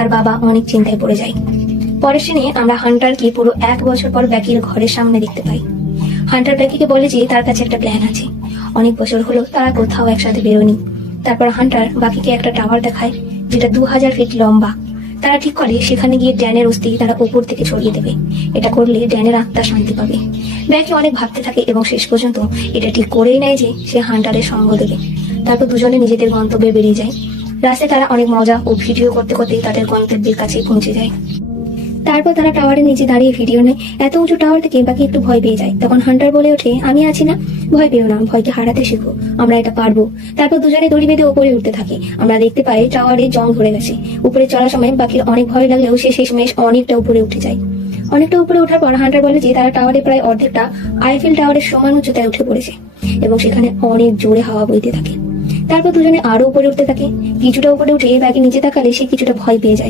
তার বাবা অনেক চিন্তায় পড়ে যায়। পরের দিনে আমরা হান্টারকে পুরো 1 বছর পর ব্যাকির ঘরের সামনে দেখতে পাই। হান্টার ব্যাকিকে বলে যে তার কাছে একটা প্ল্যান আছে। অনেক বছর হলো তারা কোথাও একসাথে বেরোয়নি। তারপর হান্টার বাকিকে একটা টাওয়ার দেখায় যেটা 2000 ফিট লম্বা। তারা ঠিক করে সেখানে গিয়ে ড্যানের অস্থি তারা উপর থেকে ছড়িয়ে দেবে। এটা করলে ড্যানের আত্মা শান্তি পাবে। ব্যাকি অনেক ভাবতে থাকে এবং শেষ পর্যন্ত এটা ঠিক করেই নেয় যে সে হান্টারের সঙ্গ দেবে। তারপর দুজনে নিজেদের গন্তব্যে বেরিয়ে যায়। রাস্তায় তারা অনেক মজা ও ভিডিও করতে করতে তাদের গন্তব্যের কাছে পৌঁছে যায়। তারপর তারা টাওয়ারের নিচে দাঁড়িয়ে ভিডিও নেয়। এত উঁচু টাওয়ার থেকে বাকি একটু ভয় পেয়ে যায়। তখন হান্টার বলে ওঠে, আমি আছি না, ভয় পেও না, ভয়কে হারাতে শেখো, আমরা এটা পারবো। তারপর দুজনে দড়ি বেঁধে উপরে উঠতে থাকে। আমরা দেখতে পাই টাওয়ারে জং ধরে গেছে। উপরে চলার সময় বাকির অনেক ভয় লাগলেও সে শেষমেশ অনেকটা উপরে উঠে যায়। অনেকটা উপরে ওঠার পর হান্টার বলে যে তারা টাওয়ারে প্রায় অর্ধেকটা আইফেল টাওয়ারের সমান উচ্চতায় উঠে পড়েছে এবং সেখানে অনেক জোরে হাওয়া বইতে থাকে। তারপর দুজনে আরো উপরে উঠতে থাকে। কিছুটা উপরে উঠে বাকি নিচে তাকালে সে কিছুটা ভয় পেয়ে যায়।